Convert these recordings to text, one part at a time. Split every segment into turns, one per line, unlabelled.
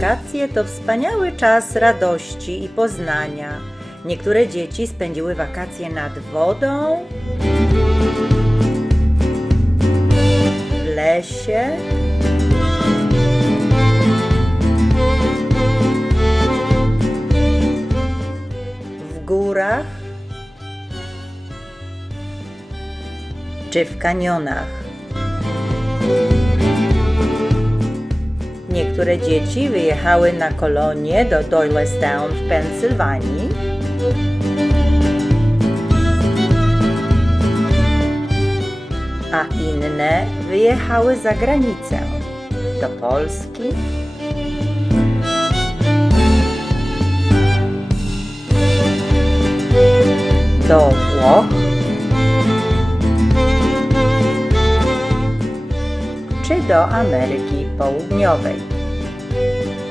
Wakacje to wspaniały czas radości i poznania. Niektóre dzieci spędziły wakacje nad wodą, w lesie, w górach czy w kanionach. Niektóre dzieci wyjechały na kolonie do Doylestown w Pensylwanii. A inne wyjechały za granicę do Polski, do Włoch, czy do Ameryki Południowej.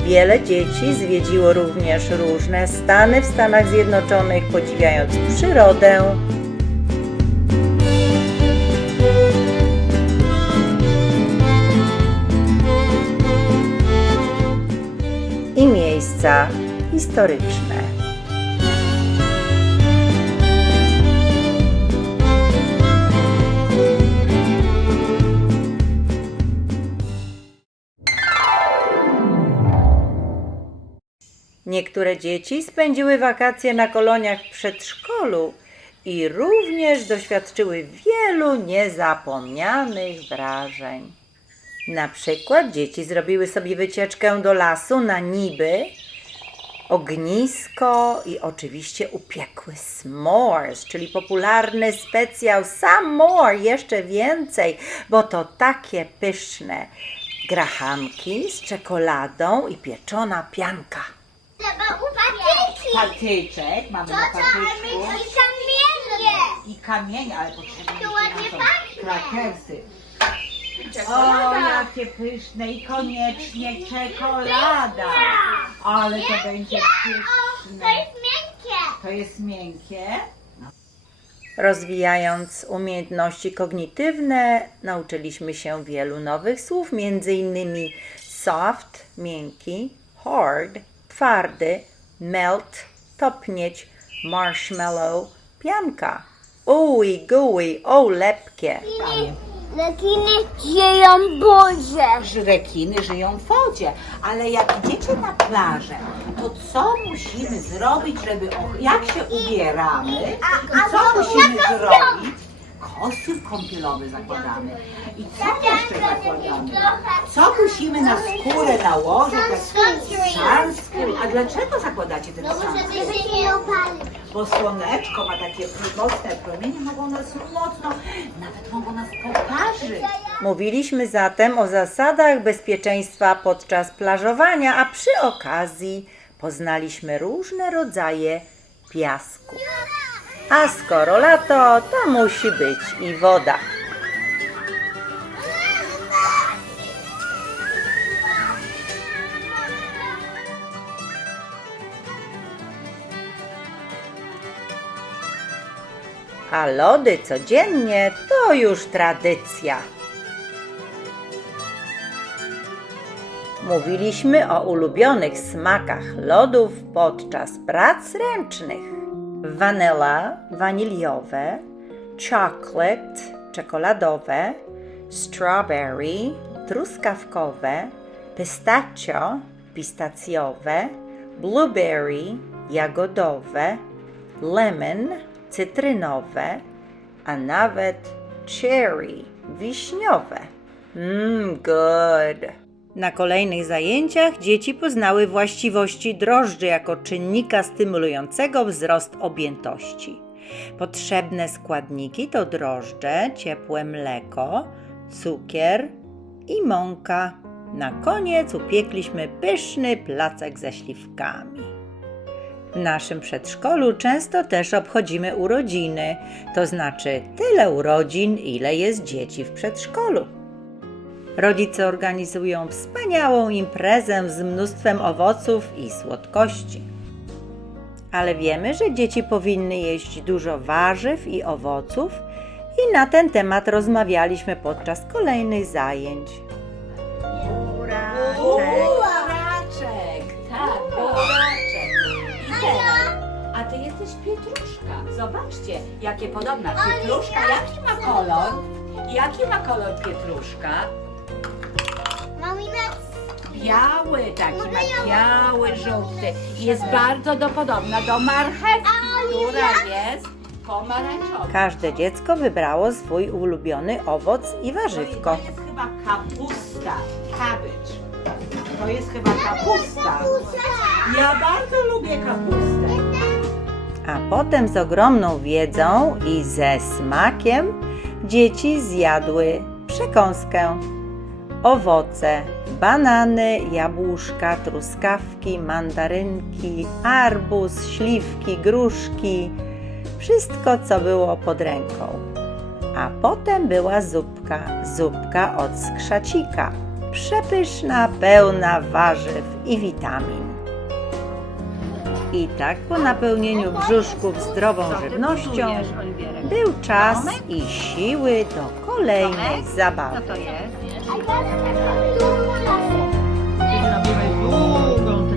Wiele dzieci zwiedziło również różne stany w Stanach Zjednoczonych, podziwiając przyrodę, i miejsca historyczne. Niektóre dzieci spędziły wakacje na koloniach w przedszkolu i również doświadczyły wielu niezapomnianych wrażeń. Na przykład dzieci zrobiły sobie wycieczkę do lasu na niby, ognisko i oczywiście upiekły s'mores, czyli popularny specjał Some More, jeszcze więcej, bo to takie pyszne grahamki z czekoladą i pieczona pianka.
Patyczek, mamy na
To co,
patyczku.
i kamienie.
I kamienie, ale potrzebujemy
To ładnie pachnie.
krakersy. O, jakie pyszne i koniecznie czekolada. Ale to będzie pyszne.
to jest miękkie.
To jest miękkie.
Rozwijając umiejętności kognitywne, nauczyliśmy się wielu nowych słów, między innymi soft, miękki, hard, twardy, melt, topnieć, marshmallow, pianka, uj, guj, o, lepkie.
Lekiny dzieją Boże.
Że Rekiny żyją w wodzie, ale jak idziecie na plażę, to co musimy zrobić, żeby, och- jak się ubieramy i co musimy zrobić? Kostium kąpielowy zakładamy. I co jeszcze zakładamy? Co musimy na skórę nałożyć? Sunscreen. A dlaczego zakładacie ten
No bo
sunscreen?
nie.
Bo słoneczko ma takie mocne promienie, mogą nas mocno, nawet mogą nas poparzyć.
Mówiliśmy zatem o zasadach bezpieczeństwa podczas plażowania, a przy okazji poznaliśmy różne rodzaje piasku. A skoro lato, to musi być i woda. A lody codziennie to już tradycja. Mówiliśmy o ulubionych smakach lodów podczas prac ręcznych. Vanilla, waniliowe, chocolate, czekoladowe, strawberry, truskawkowe, pistachio, pistacjowe, blueberry, jagodowe, lemon, cytrynowe, a nawet cherry, wiśniowe. Mmm, good. Na kolejnych zajęciach dzieci poznały właściwości drożdży jako czynnika stymulującego wzrost objętości. Potrzebne składniki to drożdże, ciepłe mleko, cukier i mąka. Na koniec upiekliśmy pyszny placek ze śliwkami. W naszym przedszkolu często też obchodzimy urodziny, to znaczy tyle urodzin, ile jest dzieci w przedszkolu. Rodzice organizują wspaniałą imprezę z mnóstwem owoców i słodkości. Ale wiemy, że dzieci powinny jeść dużo warzyw i owoców, i na ten temat rozmawialiśmy podczas kolejnych zajęć. Buraczek!
Tak, buraczek. I teraz. A ty jesteś pietruszka. Zobaczcie, jakie podobna pietruszka, jaki ma kolor. Jaki ma kolor pietruszka? Biały, taki ma biały, żółty. Jest bardzo do podobna do marchewki, która jest pomarańczowa.
Każde dziecko wybrało swój ulubiony owoc i warzywko.
To jest chyba kapusta, cabbage. To jest chyba kapusta. Ja bardzo lubię kapustę.
A potem z ogromną wiedzą i ze smakiem dzieci zjadły przekąskę. Owoce, banany, jabłuszka, truskawki, mandarynki, arbuz, śliwki, gruszki, wszystko co było pod ręką. A potem była zupka, zupka od skrzacika, przepyszna, pełna warzyw i witamin. I tak po napełnieniu brzuszków zdrową żywnością był czas i siły do kolejnej zabawy.
To jest?
A ja chcę dużą klasę.
Zrobimy długą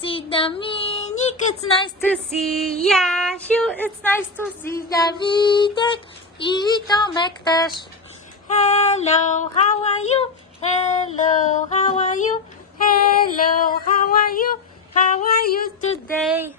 see Dominik. It's nice to see Jasiu. It's nice to see Dawidek i Tomek też. Hello, how are you? Hello, how are you? Hello, how are you? How are you today?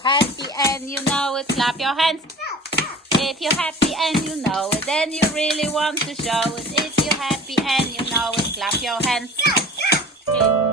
Happy and you know it, clap your hands. If you're happy and you know it, then you really want to show it. If you're happy and you know it, clap your hands. Hello,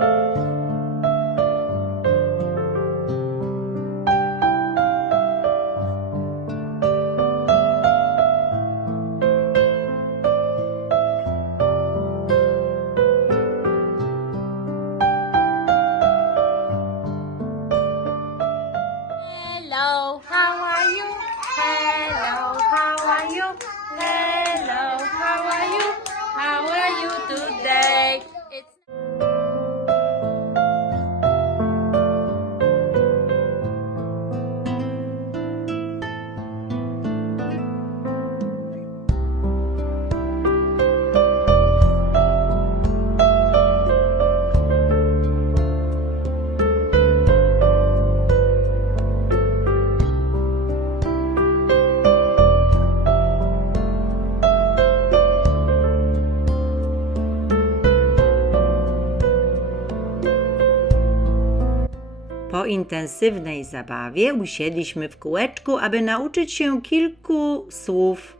intensywnej zabawie usiedliśmy w kółeczku, aby nauczyć się kilku słów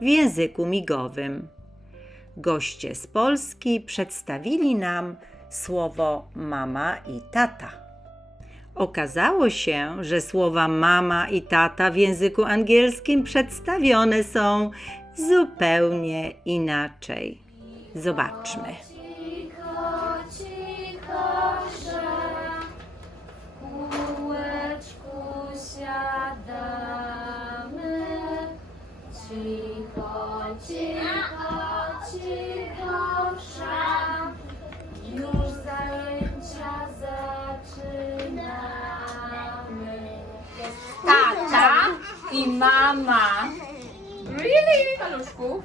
w języku migowym. Goście z Polski przedstawili nam słowo mama i tata. Okazało się, że słowa mama i tata w języku angielskim przedstawione są zupełnie inaczej. Zobaczmy.
Cicho, cicho, cicho, że już zajęcia zaczynamy.
tata i mama.
Really? Ile paluszków?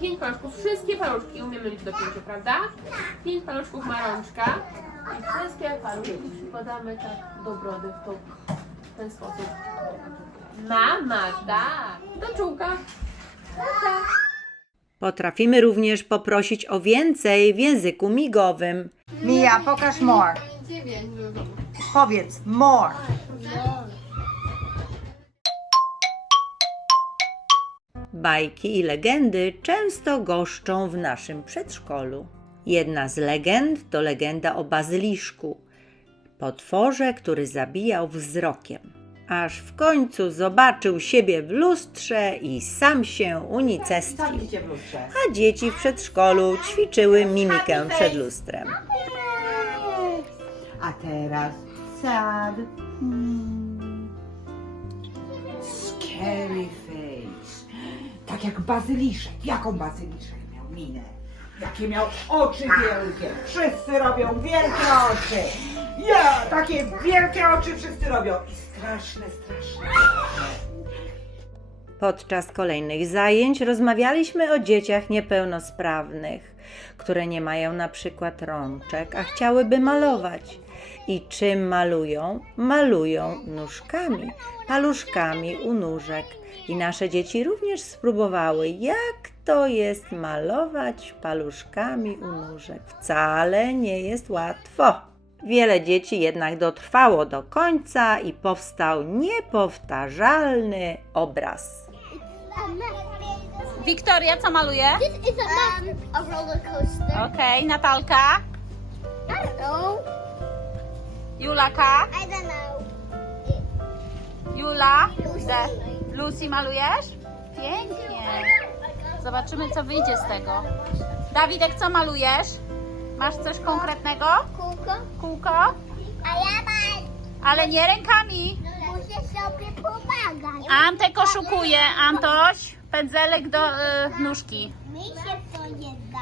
Pięć paluszków. Wszystkie paluszki umiemy liczyć do pięciu, prawda? Pięć paluszków ma rączka. I wszystkie paluszki przykładamy tak do brody w, to, w ten sposób. Mama, tak. Do czułka.
Potrafimy również poprosić o więcej w języku migowym.
Mia, pokaż more. Powiedz more.
Bajki i legendy często goszczą w naszym przedszkolu. Jedna z legend to legenda o bazyliszku, potworze, który zabijał wzrokiem. Aż w końcu zobaczył siebie w lustrze i sam się unicestwił.
Widzicie w lustrze.
A dzieci w przedszkolu ćwiczyły mimikę przed lustrem.
A teraz sad. Hmm. Scary face. Tak jak bazyliszek. Jaką bazyliszek miał minę? Jakie miał oczy wielkie. Wszyscy robią wielkie oczy. Ja, takie wielkie oczy wszyscy robią. I straszne, straszne.
Podczas kolejnych zajęć rozmawialiśmy o dzieciach niepełnosprawnych, które nie mają na przykład rączek, a chciałyby malować. I czym malują? Malują nóżkami, paluszkami u nóżek. I nasze dzieci również spróbowały, jak to jest malować paluszkami u nóżek. Wcale nie jest łatwo. Wiele dzieci jednak dotrwało do końca i powstał niepowtarzalny obraz.
Wiktoria, co maluje?
This is a, um, a roller coaster.
Okej, Natalka,
I don't know.
Julaka,
I don't know.
Jula,
Lucy.
Lucy malujesz? Pięknie. Zobaczymy, co wyjdzie z tego. Dawidek, co malujesz? Masz coś konkretnego?
Kółko.
Kółko?
A ja mam.
Ale nie rękami.
Muszę sobie pomagać.
Antek oszukuje. Antoś, pędzelek do y, nóżki.
Mi się to nie da.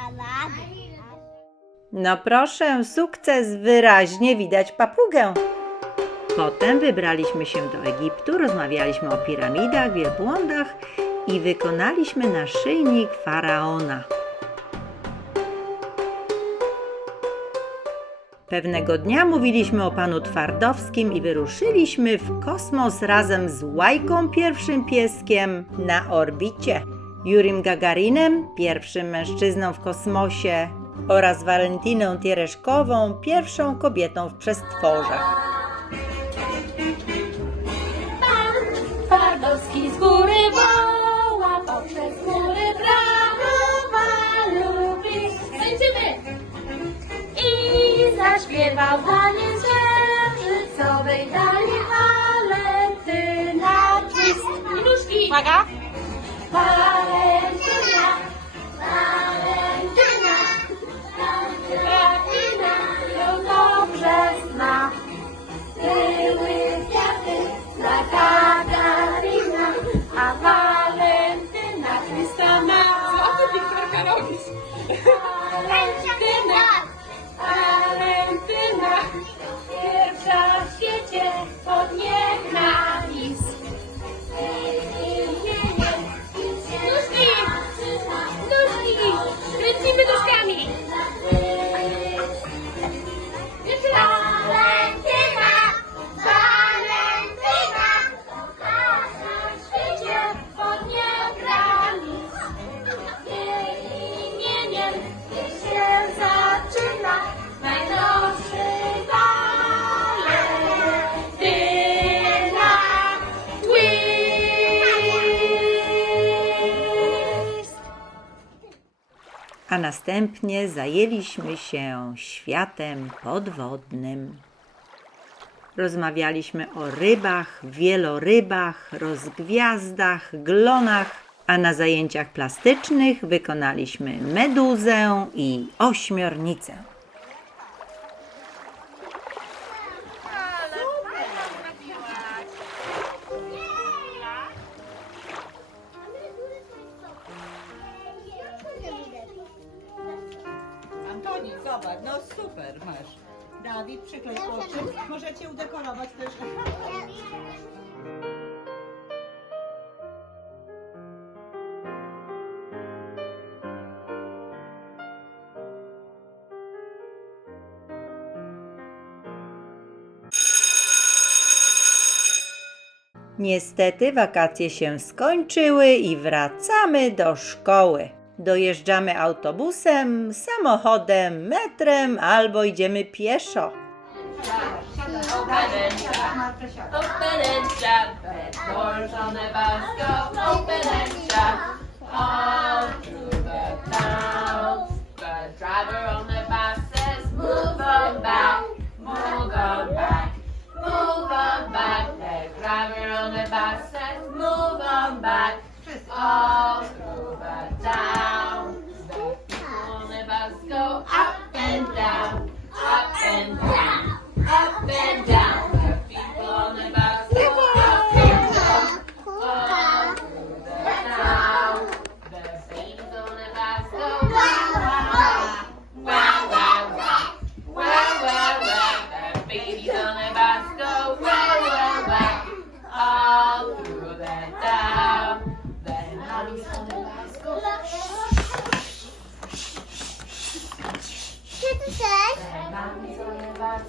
No proszę, sukces wyraźnie widać papugę. Potem wybraliśmy się do Egiptu, rozmawialiśmy o piramidach, wielbłądach i wykonaliśmy naszyjnik faraona. Pewnego dnia mówiliśmy o panu Twardowskim i wyruszyliśmy w kosmos razem z Łajką, pierwszym pieskiem na orbicie, Jurim Gagarinem, pierwszym mężczyzną w kosmosie oraz Walentiną Tiereszkową, pierwszą kobietą w przestworzach.
Zaśpiewał taniec księżycowej dali Walentyna. Nóżki! Uwaga! Walentyna, Walentyna, Walentyna, ją dobrze zna. Były kwiaty dla Katarina, a Walentyna Chrysta ma.
Co ty, Wiktorka, robisz?
Walentyna, w świecie od niech
a następnie zajęliśmy się światem podwodnym. Rozmawialiśmy o rybach, wielorybach, rozgwiazdach, glonach, a na zajęciach plastycznych wykonaliśmy meduzę i ośmiornicę. Niestety wakacje się skończyły i wracamy do szkoły. Dojeżdżamy autobusem, samochodem, metrem albo idziemy pieszo.
Open and All through the go up and down, up and down, up and down.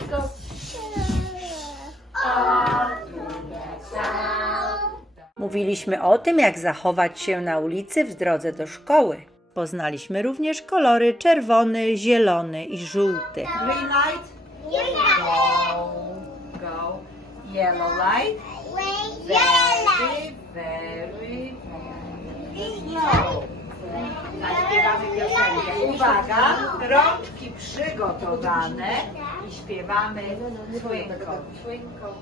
The town.
Mówiliśmy o tym, jak zachować się na ulicy w drodze do szkoły. Poznaliśmy również kolory czerwony, zielony i żółty.
Green light. Go. Go. Yellow light. Very, very, very slow. Zaśpiewamy piosenkę. Uwaga, rączki przygotowane i śpiewamy twinkle, twinkle,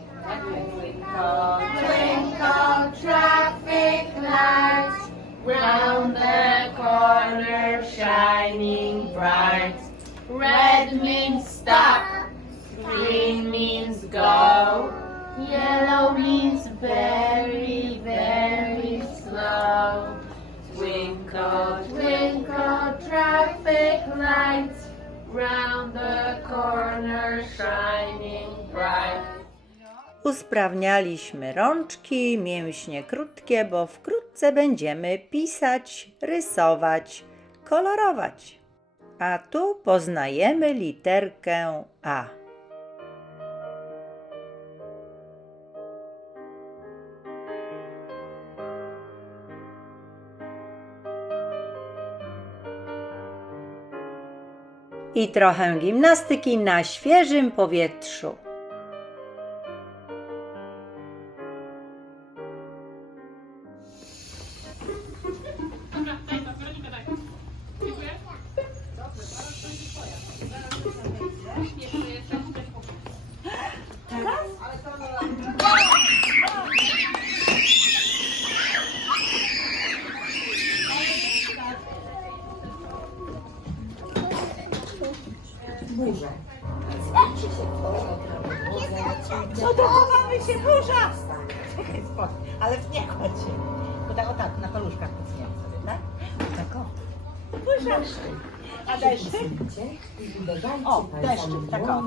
twinkle,
Twinkle traffic lights round the corner shining bright. Red means stop, green means go, yellow means very, very slow. Twinkle round the corner shining bright.
Usprawnialiśmy rączki, mięśnie krótkie, bo wkrótce będziemy pisać, rysować, kolorować. A tu poznajemy literkę A. I trochę gimnastyki na świeżym powietrzu.
O, deszczyk, tak o.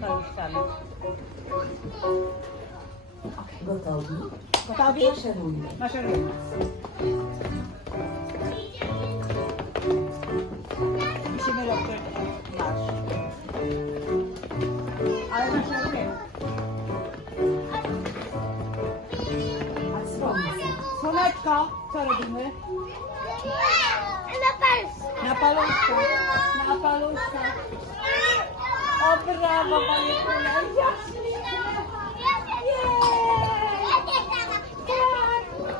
To już tam. Gotowi? Gotowi? Maszerujemy. Musimy robić Słoneczko, co robimy?
Na palcu.
Na paluszkach, na paluszkach. O brawo, panie Kula, ja.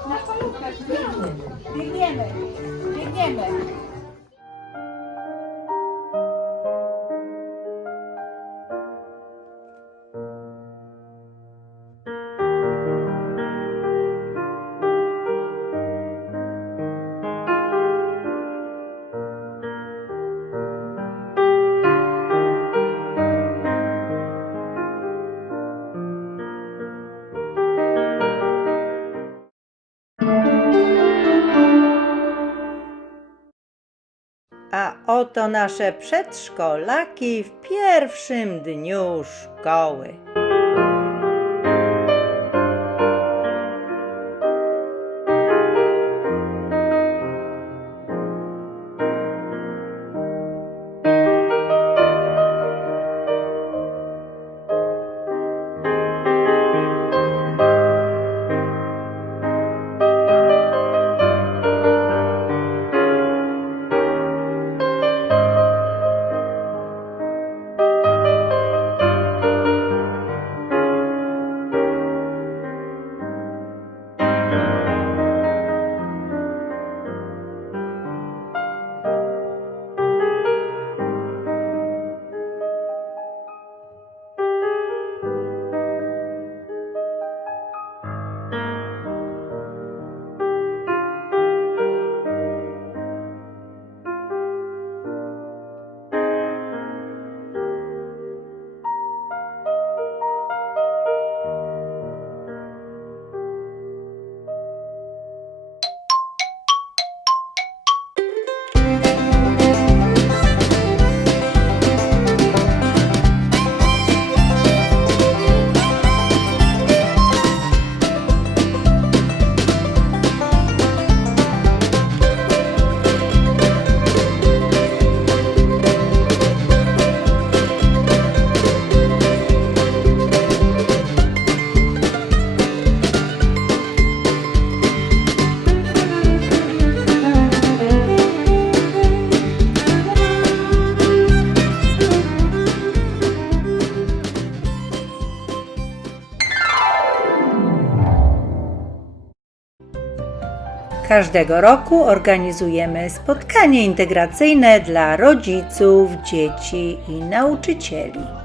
Na. Biegniemy. Biegniemy.
Oto nasze przedszkolaki w pierwszym dniu szkoły. Każdego roku organizujemy spotkanie integracyjne dla rodziców, dzieci i nauczycieli.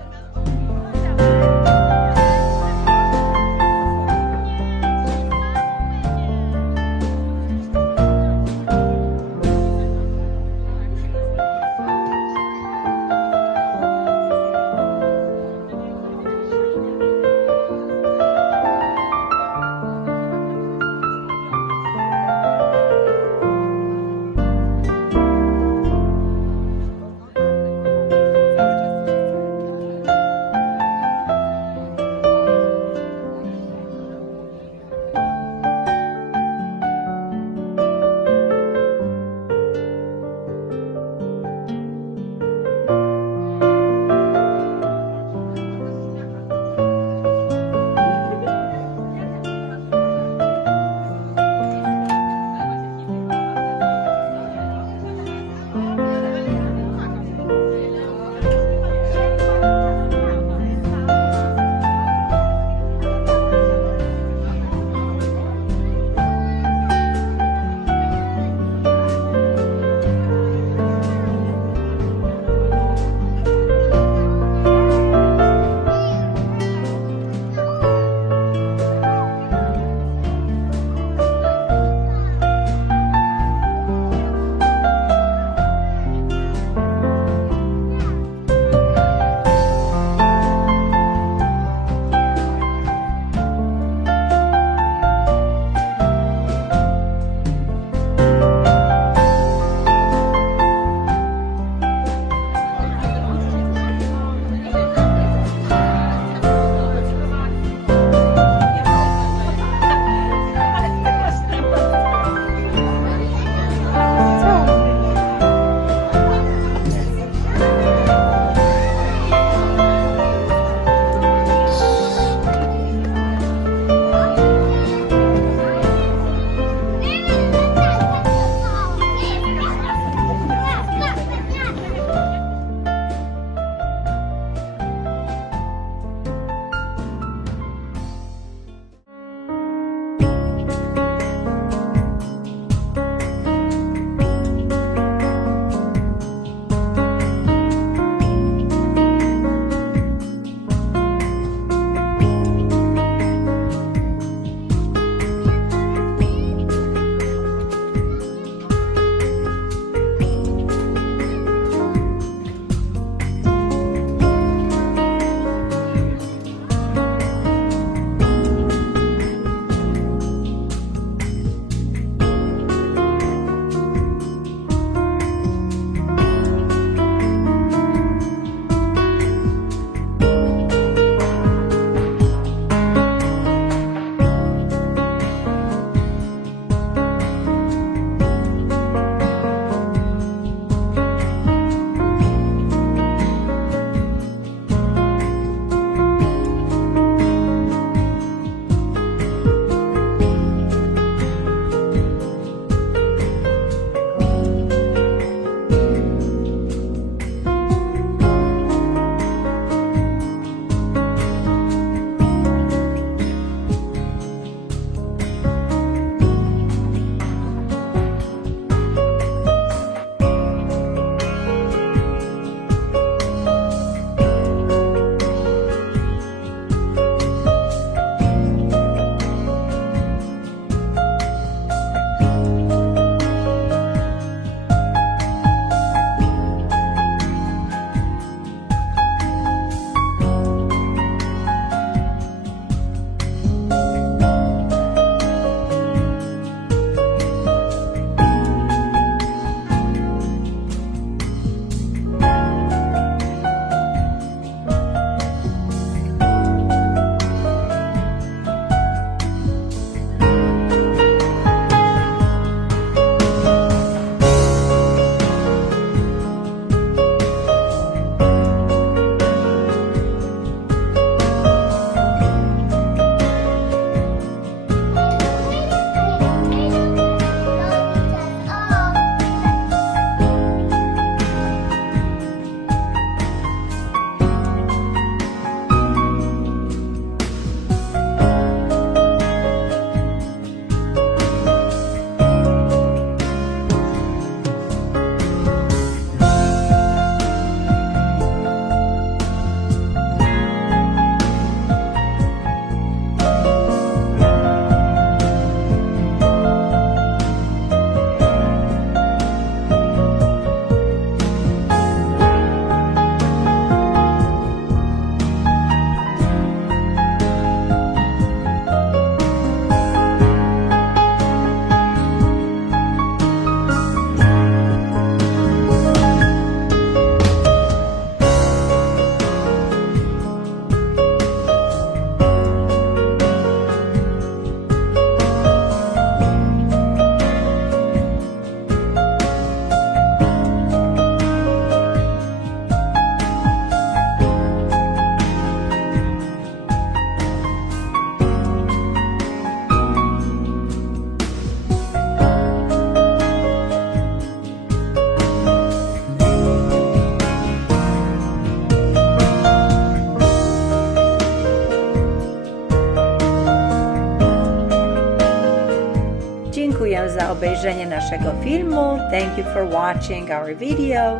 Thank you for watching our video.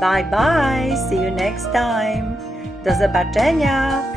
Bye bye. See you next time. Do zobaczenia.